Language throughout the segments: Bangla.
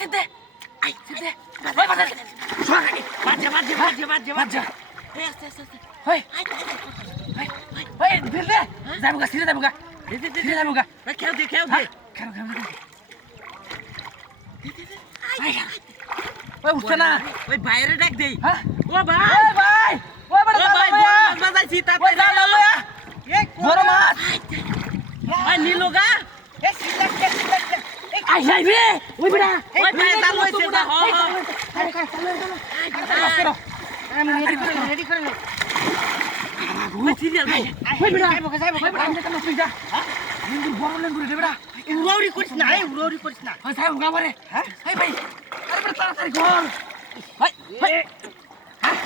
সিদ্ধে আই সিদ্ধে ওই বাজা সোহাগানি বাজা এই আস্তে ওই ওই দিল দে যাবুগা সিরে যাবুগা সিরে যাবুগা খেও দে খেও ওই উঠছে না ওই বাইরে ডাক দেই হ্যাঁ ও ভাই ওই মাছ বাজাইছি তাতে জানো এই বড় মাছ ভাই নিলোগা এ সিদ্ধা আই যাইবে ওই বড়া ওই ভাই জাল হইছে না হ আরে চলো আমি রেডি করে নে ওই সিরিয়াল ভাই ওই বড়া যাইবো আমি কেন তুই যা নিন্দু বড় লেঙ্গুরে দে বড়া উড়াউড়ি করিস না ওই যাই উগা মারে হ্যাঁ এই ভাই আরে বড় তাড়াতাড়ি ঘর ভাই হ্যাঁ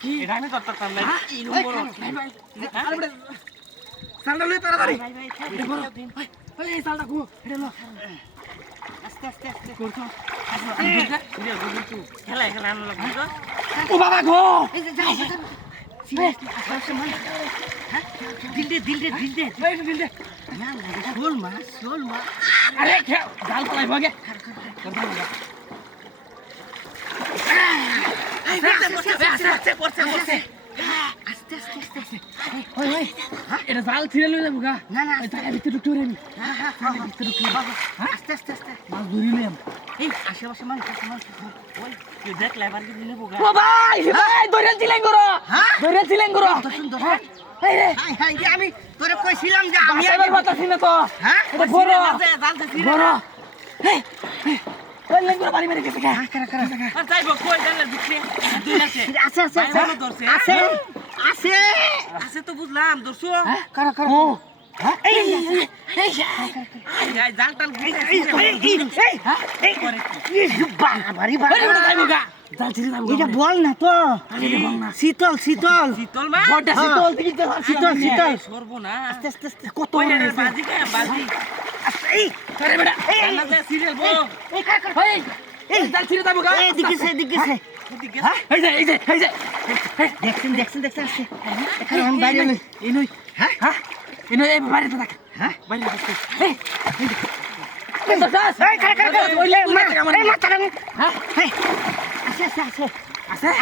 কি এটা আমি করতাম না কি বড় ভাই আরে বড় সালটা লই তাড়াতাড়ি ভাই ভাই এই সালটা গো এটা লো আস্তে করছো খেলা আনো লাগবে ও বাবা গো এই যে যাই আসলে মানে হ্যাঁ দিল দে ভাই দিল দে না শোল মাছ আরে জাল পালাই ভাগে করছে আস্তে ওই এটা জাল ছিঁড়ে লই যাবো গা না তাকে ভিতরে ঢুকতে রে আমি ভিতরে ঢুকতে আস্তে মাছ ধরি লইম এই আশেপাশে মানুষ ওই তুই দেখ লেবার কি নিবো গা ও ভাই ধরেছিলেন গরো কত সুন্দর এই রে হাই আমি তোরে কইছিলাম যে আমি এবার বাতাছি না তো হ্যাঁ এটা বড় জাল দে বড় ওই লেঙ্গুর বাড়ি মেরে গেছে কা আর যাইবো কই জালের ভিতরে দুই আছে আছে তো বুঝলাম দর্শো হ্যাঁ কারা ও হ্যাঁ এই জাল টাল এই করে বাড়ি যাইবো গা জাল ছিড়ে যাবো এটা বল না তো শীতল মা বড়টা শীতল সর্বনা আস্তে কত বাজি এই আরে বেটা এই না সিরিয়াল বল এই কার এই জাল ছিড়ে যাবো গা এই দিকে হ্যাঁ এই যে দেখছেন আসছে এখানে আমি বাইরে নই এই নই হ্যাঁ এই নই বাইরে তো দেখ হ্যাঁ বাইরে দেখ এই তো দাস এই কার ওইলে মাথা কামে হ্যাঁ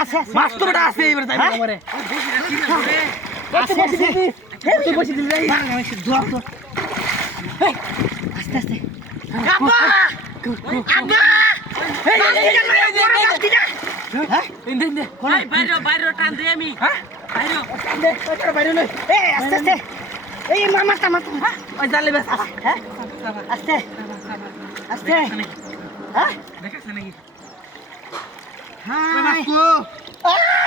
আছে মাছ তো বড় আছে এবারে যাইবো আমারে বসে দিবি এই আমি সে জোর তো এই আস্তে আব্বা হ্যাঁ ইন্দে বাইরে টান দে আমি হ্যাঁ বাইরে লই এই আস্তে এই মাথা ওই জালে বেশ হ্যাঁ আস্তে হ্যাঁ দেখাছ নাকি হ্যাঁ